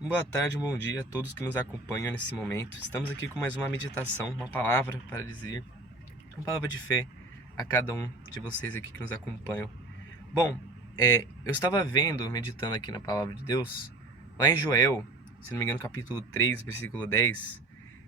Boa tarde, bom dia a todos que nos acompanham nesse momento. Estamos aqui com mais uma meditação, uma palavra para dizer, uma palavra de fé a cada um de vocês aqui que nos acompanham. Bom, eu estava meditando aqui na palavra de Deus, lá em Joel, se não me engano, capítulo 3, versículo 10,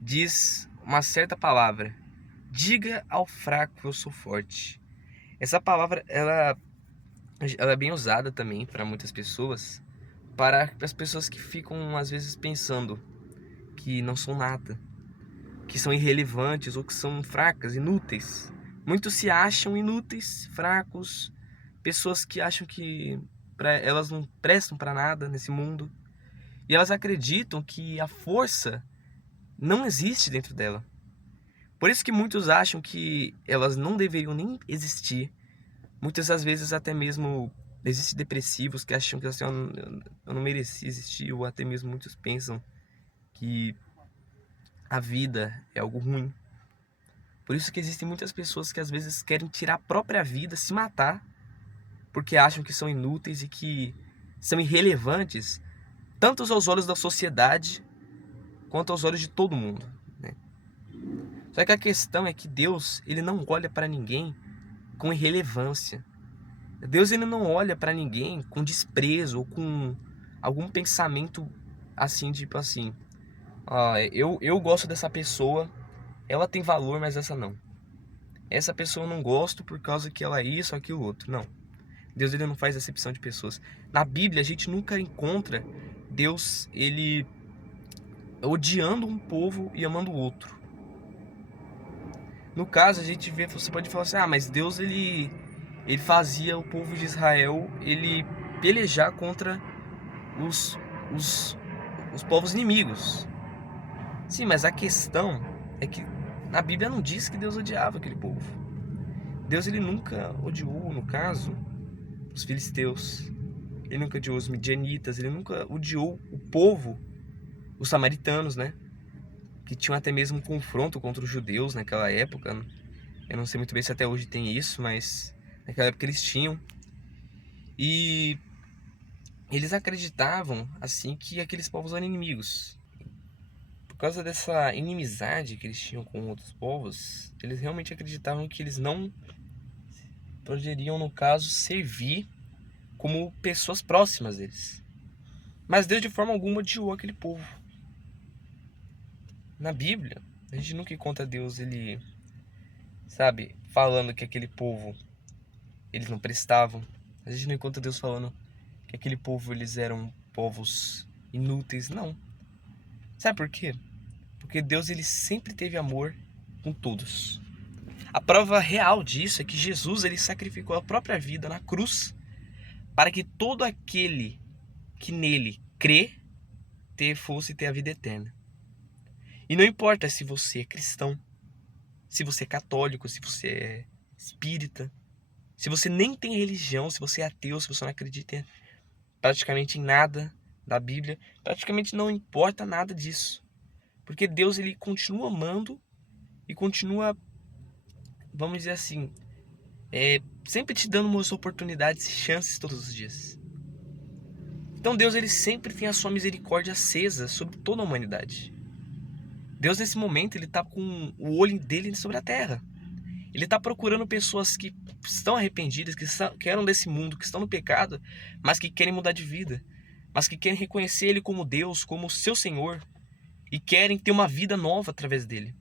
diz uma certa palavra: diga ao fraco, eu sou forte. Essa palavra, ela é bem usada também para muitas pessoas, para as pessoas que ficam às vezes pensando que não são nada, que são irrelevantes ou que são fracas, inúteis. Muitos se acham inúteis, fracos, pessoas que acham que elas não prestam para nada nesse mundo. E elas acreditam que a força não existe dentro dela. Por isso que muitos acham que elas não deveriam nem existir. Muitas das vezes até mesmo existem depressivos que acham que assim, eu não mereci existir, ou até mesmo muitos pensam que a vida é algo ruim. Por isso que existem muitas pessoas que às vezes querem tirar a própria vida, se matar, porque acham que são inúteis e que são irrelevantes, tanto aos olhos da sociedade, quanto aos olhos de todo mundo, né? Só que a questão é que Deus, ele não olha para ninguém com irrelevância. Deus, ele não olha para ninguém com desprezo ou com algum pensamento assim, tipo assim, eu gosto dessa pessoa, ela tem valor, mas essa não. Essa pessoa eu não gosto por causa que ela é isso, aquilo, outro. Não. Deus, ele não faz acepção de pessoas. Na Bíblia, a gente nunca encontra Deus, ele odiando um povo e amando o outro. No caso, a gente vê, você pode falar assim, mas Deus, ele fazia o povo de Israel, ele pelejar contra os, os, os povos inimigos. Sim, mas a questão é que na Bíblia não diz que Deus odiava aquele povo. Deus, ele nunca odiou, no caso, os filisteus. Ele nunca odiou os midianitas, ele nunca odiou o povo, os samaritanos, né? Que tinham até mesmo um confronto contra os judeus naquela época. Eu não sei muito bem se até hoje tem isso, mas naquela época eles tinham. E eles acreditavam, assim, que aqueles povos eram inimigos. Por causa dessa inimizade que eles tinham com outros povos, eles realmente acreditavam que eles não poderiam, no caso, servir como pessoas próximas deles. Mas Deus de forma alguma odiou aquele povo. Na Bíblia, a gente nunca encontra Deus, ele, sabe, falando que aquele povo, eles não prestavam. A gente não encontra Deus falando que aquele povo, eles eram povos inúteis. Não. Sabe por quê? Porque Deus, ele sempre teve amor com todos. A prova real disso é que Jesus, ele sacrificou a própria vida na cruz para que todo aquele que nele crê fosse ter a vida eterna. E não importa se você é cristão, se você é católico, se você é espírita, se você nem tem religião, se você é ateu, se você não acredita praticamente em nada da Bíblia, praticamente não importa nada disso. Porque Deus, ele continua amando e continua, vamos dizer assim, sempre te dando umas oportunidades e chances todos os dias. Então Deus, ele sempre tem a sua misericórdia acesa sobre toda a humanidade. Deus, nesse momento, ele está com o olho dele sobre a terra. Ele está procurando pessoas que estão arrependidas, que eram desse mundo, que estão no pecado, mas que querem mudar de vida, mas que querem reconhecer Ele como Deus, como seu Senhor, e querem ter uma vida nova através dele,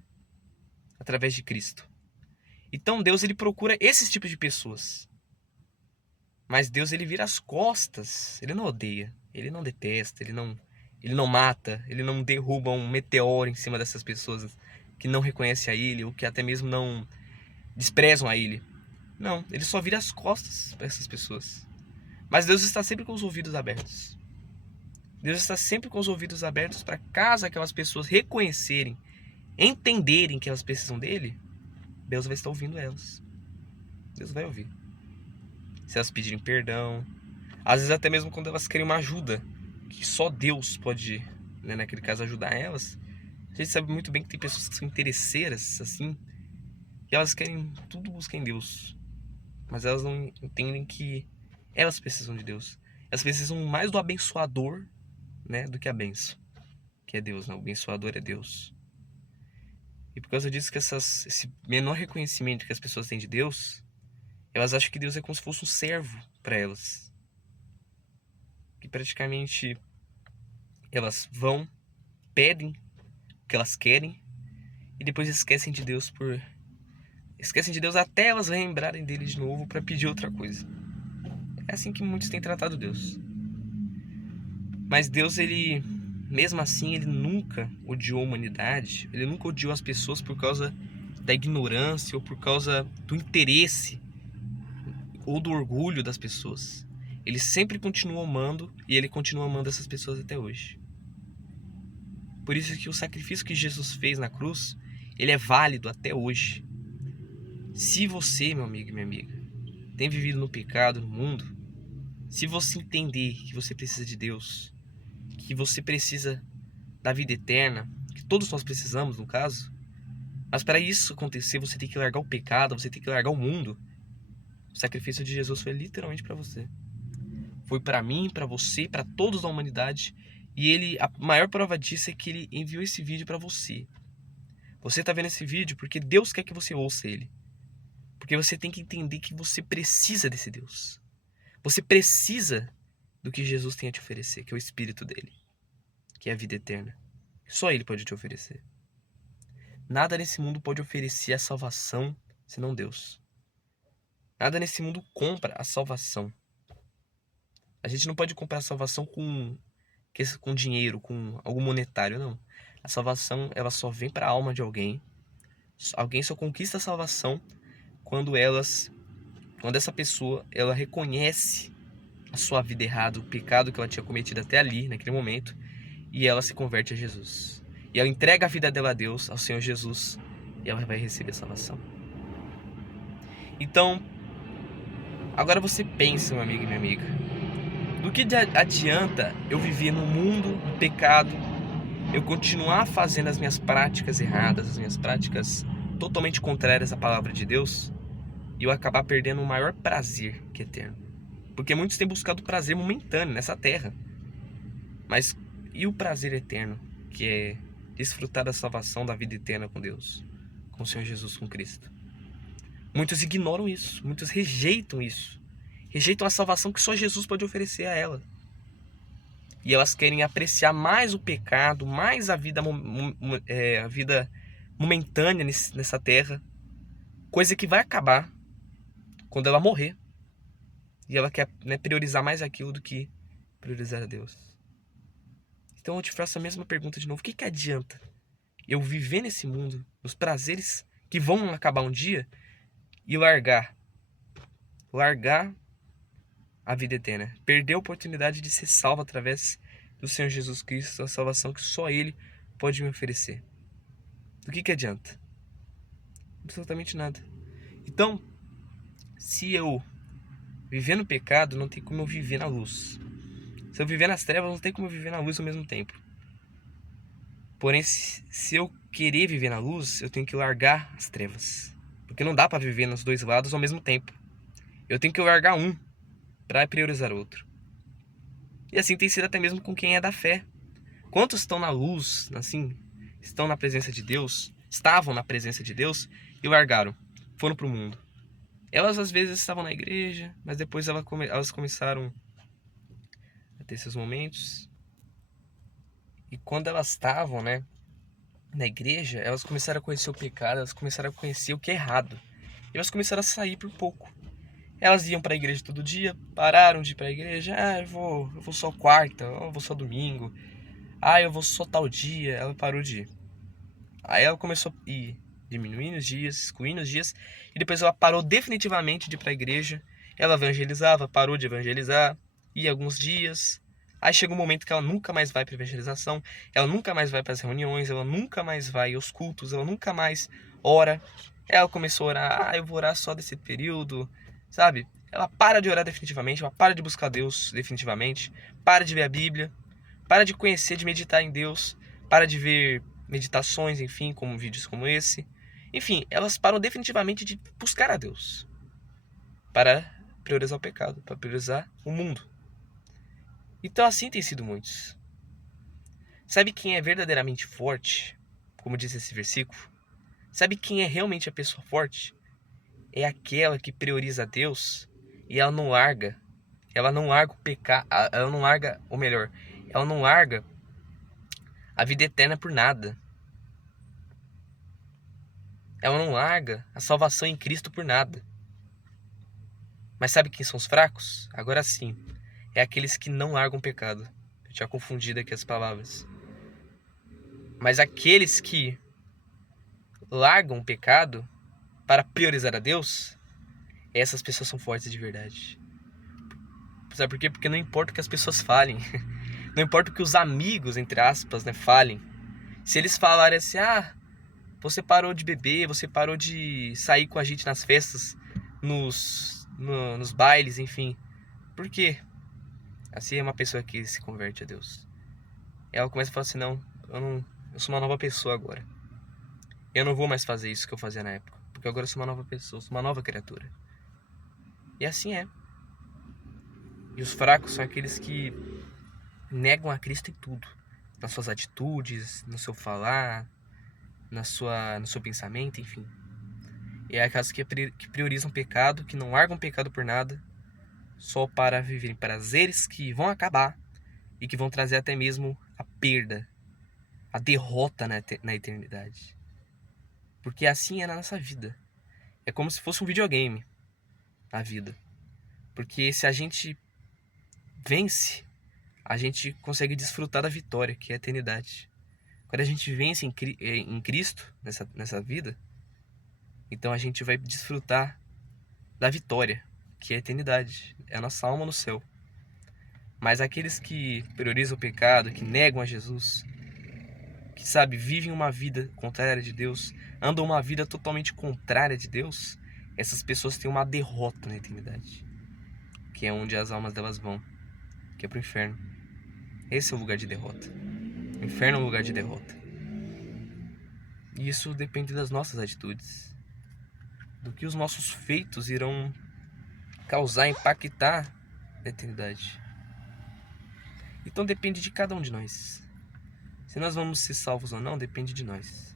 através de Cristo. Então Deus, ele procura esses tipos de pessoas. Mas Deus, ele vira as costas. Ele não odeia, ele não detesta, ele não mata, ele não derruba um meteoro em cima dessas pessoas que não reconhecem a Ele, ou que até mesmo não desprezam a Ele. Não, ele só vira as costas para essas pessoas. Mas Deus está sempre com os ouvidos abertos. Deus está sempre com os ouvidos abertos para caso aquelas pessoas reconhecerem, entenderem que elas precisam dele, Deus vai estar ouvindo elas. Deus vai ouvir. Se elas pedirem perdão, às vezes até mesmo quando elas querem uma ajuda, que só Deus pode, né, naquele caso, ajudar elas. A gente sabe muito bem que tem pessoas que são interesseiras, assim, e elas querem tudo, buscar em Deus. Mas elas não entendem que elas precisam de Deus. Elas precisam mais do abençoador né, do que a bênção, que é Deus, né? O abençoador é Deus. E por causa disso que esse menor reconhecimento que as pessoas têm de Deus, elas acham que Deus é como se fosse um servo para elas. Que praticamente elas vão, pedem o que elas querem e depois esquecem de Deus até elas lembrarem dele de novo para pedir outra coisa. É assim que muitos têm tratado Deus. Mas Deus, ele, mesmo assim, ele nunca odiou a humanidade, ele nunca odiou as pessoas por causa da ignorância ou por causa do interesse ou do orgulho das pessoas. Ele sempre continuou amando e ele continua amando essas pessoas até hoje. Por isso que o sacrifício que Jesus fez na cruz, ele é válido até hoje. Se você, meu amigo e minha amiga, tem vivido no pecado, no mundo, se você entender que você precisa de Deus, que você precisa da vida eterna, que todos nós precisamos, no caso, mas para isso acontecer, você tem que largar o pecado, você tem que largar o mundo. O sacrifício de Jesus foi literalmente para você. Foi para mim, para você, para todos da humanidade. E a maior prova disso é que ele enviou esse vídeo para você. Você está vendo esse vídeo porque Deus quer que você ouça ele. Porque você tem que entender que você precisa desse Deus. Você precisa do que Jesus tem a te oferecer, que é o Espírito dele, que é a vida eterna. Só ele pode te oferecer. Nada nesse mundo pode oferecer a salvação senão Deus. Nada nesse mundo compra a salvação. A gente não pode comprar a salvação com dinheiro, com algo monetário, não. A salvação, ela só vem para a alma de alguém. Alguém só conquista a salvação quando essa pessoa, ela reconhece a sua vida errada, o pecado que ela tinha cometido até ali, naquele momento, e ela se converte a Jesus. E ela entrega a vida dela a Deus, ao Senhor Jesus, e ela vai receber a salvação. Então, agora você pensa, meu amigo e minha amiga, do que adianta eu viver no mundo, no pecado, eu continuar fazendo as minhas práticas erradas, as minhas práticas totalmente contrárias à palavra de Deus, e eu acabar perdendo o maior prazer que é eterno? Porque muitos têm buscado prazer momentâneo nessa terra. Mas e o prazer eterno, que é desfrutar da salvação, da vida eterna com Deus, com o Senhor Jesus, com Cristo? Muitos ignoram isso, muitos rejeitam isso. Rejeitam a salvação que só Jesus pode oferecer a ela. E elas querem apreciar mais o pecado, mais a vida momentânea nessa terra, coisa que vai acabar quando ela morrer. E ela quer, né, priorizar mais aquilo do que priorizar a Deus. Então eu te faço a mesma pergunta de novo. O que adianta eu viver nesse mundo, nos prazeres que vão acabar um dia, e largar a vida eterna, perder a oportunidade de ser salvo através do Senhor Jesus Cristo, a salvação que só Ele pode me oferecer? Do que adianta? Absolutamente nada. Então, se eu viver no pecado, não tem como eu viver na luz. Se eu viver nas trevas, não tem como eu viver na luz ao mesmo tempo. Porém, se eu querer viver na luz, eu tenho que largar as trevas. Porque não dá para viver nos dois lados ao mesmo tempo. Eu tenho que largar um para priorizar o outro. E assim tem sido até mesmo com quem é da fé. Quantos estão na luz, assim, estão na presença de Deus, estavam na presença de Deus e largaram, foram para o mundo. Elas às vezes estavam na igreja, mas depois elas começaram a ter seus momentos. E quando elas estavam, né, na igreja, elas começaram a conhecer o pecado, elas começaram a conhecer o que é errado. E elas começaram a sair por pouco. Elas iam para a igreja todo dia, pararam de ir para a igreja. Eu vou só quarta, eu vou só domingo. Eu vou só tal dia. Ela parou de ir. Aí ela começou a ir diminuindo os dias, excluindo os dias. E depois ela parou definitivamente de ir para a igreja. Ela evangelizava, parou de evangelizar. Ia alguns dias. Aí chega um momento que ela nunca mais vai para evangelização. Ela nunca mais vai para as reuniões. Ela nunca mais vai aos cultos. Ela nunca mais ora. Ela começou a orar. Eu vou orar só desse período. Sabe? Ela para de orar definitivamente. Ela para de buscar Deus definitivamente. Para de ver a Bíblia. Para de conhecer, de meditar em Deus. Para de ver meditações, enfim, como vídeos como esse. Enfim, elas param definitivamente de buscar a Deus. Para priorizar o pecado. Para priorizar o mundo. Então assim tem sido muitos. Sabe quem é verdadeiramente forte? Como diz esse versículo. Sabe quem é realmente a pessoa forte? É aquela que prioriza Deus e ela não larga o pecado, ela não larga, ou melhor, ela não larga a vida eterna por nada. Ela não larga a salvação em Cristo por nada. Mas sabe quem são os fracos? Agora sim, é aqueles que não largam o pecado. Eu tinha confundido aqui as palavras. Mas aqueles que largam o pecado para priorizar a Deus, essas pessoas são fortes de verdade. Sabe por quê? Porque não importa o que as pessoas falem. Não importa o que os amigos, entre aspas, né, falem. Se eles falarem assim, você parou de beber, você parou de sair com a gente nas festas, nos bailes, enfim. Por quê? Assim é uma pessoa que se converte a Deus. Ela começa a falar assim, não, eu sou uma nova pessoa agora. Eu não vou mais fazer isso que eu fazia na época. Porque agora eu sou uma nova pessoa, sou uma nova criatura. E assim é. E os fracos são aqueles que negam a Cristo em tudo. Nas suas atitudes, no seu falar, no seu pensamento, enfim. E é aquelas que priorizam o pecado, que não largam o pecado por nada, só para viverem prazeres que vão acabar e que vão trazer até mesmo a perda, a derrota na eternidade. Porque assim é na nossa vida. É como se fosse um videogame, a vida. Porque se a gente vence, a gente consegue desfrutar da vitória, que é a eternidade. Quando a gente vence em Cristo, nessa vida, então a gente vai desfrutar da vitória, que é a eternidade. É a nossa alma no céu. Mas aqueles que priorizam o pecado, que negam a Jesus, que, sabe, vivem uma vida contrária de Deus, andam uma vida totalmente contrária de Deus, essas pessoas têm uma derrota na eternidade, que é onde as almas delas vão, que é pro inferno. Esse é o lugar de derrota. O inferno é um lugar de derrota. E isso depende das nossas atitudes, do que os nossos feitos irão causar, impactar na eternidade. Então depende de cada um de nós. Se nós vamos ser salvos ou não, depende de nós.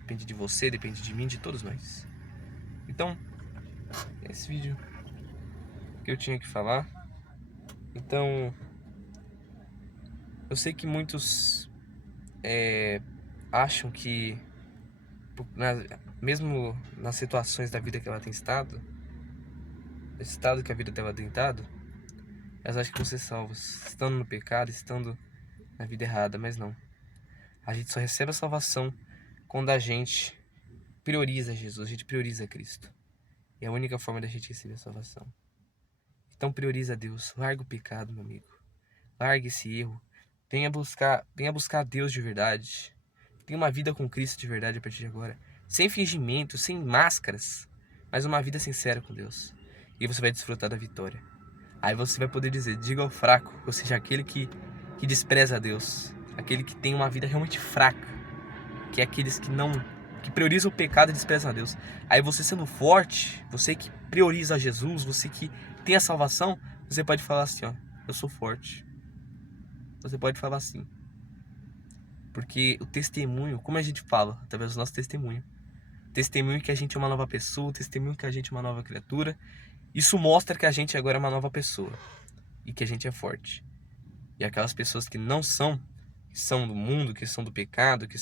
Depende de você, depende de mim, de todos nós. Então, esse vídeo que eu tinha que falar. Então, eu sei que muitos acham que, mesmo nas situações da vida que ela tem estado, esse estado que a vida dela tem estado, elas acham que vão ser salvas, estando no pecado, estando na vida errada, mas não. A gente só recebe a salvação quando a gente prioriza Jesus, a gente prioriza Cristo. É a única forma da gente receber a salvação. Então prioriza Deus, larga o pecado, meu amigo. Largue esse erro. Venha buscar Deus de verdade. Tenha uma vida com Cristo de verdade a partir de agora. Sem fingimento, sem máscaras, mas uma vida sincera com Deus. E você vai desfrutar da vitória. Aí você vai poder dizer, diga ao fraco, ou seja, aquele que despreza a Deus, aquele que tem uma vida realmente fraca, que é aqueles que priorizam o pecado e desprezam a Deus. Aí você sendo forte, você que prioriza Jesus, você que tem a salvação, você pode falar assim, ó, eu sou forte. Você pode falar assim. Porque o testemunho, como a gente fala, através do nosso testemunho, testemunho que a gente é uma nova pessoa, testemunho que a gente é uma nova criatura, isso mostra que a gente agora é uma nova pessoa e que a gente é forte. E aquelas pessoas que não são, que são do mundo, que são do pecado, que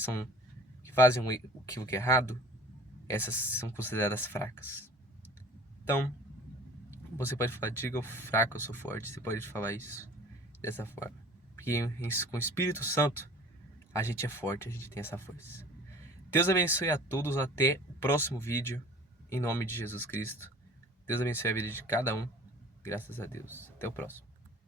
fazem o que é errado, essas são consideradas fracas. Então, você pode falar, diga o fraco, eu sou forte. Você pode falar isso dessa forma. Porque com o Espírito Santo, a gente é forte, a gente tem essa força. Deus abençoe a todos, até o próximo vídeo, em nome de Jesus Cristo. Deus abençoe a vida de cada um, graças a Deus. Até o próximo.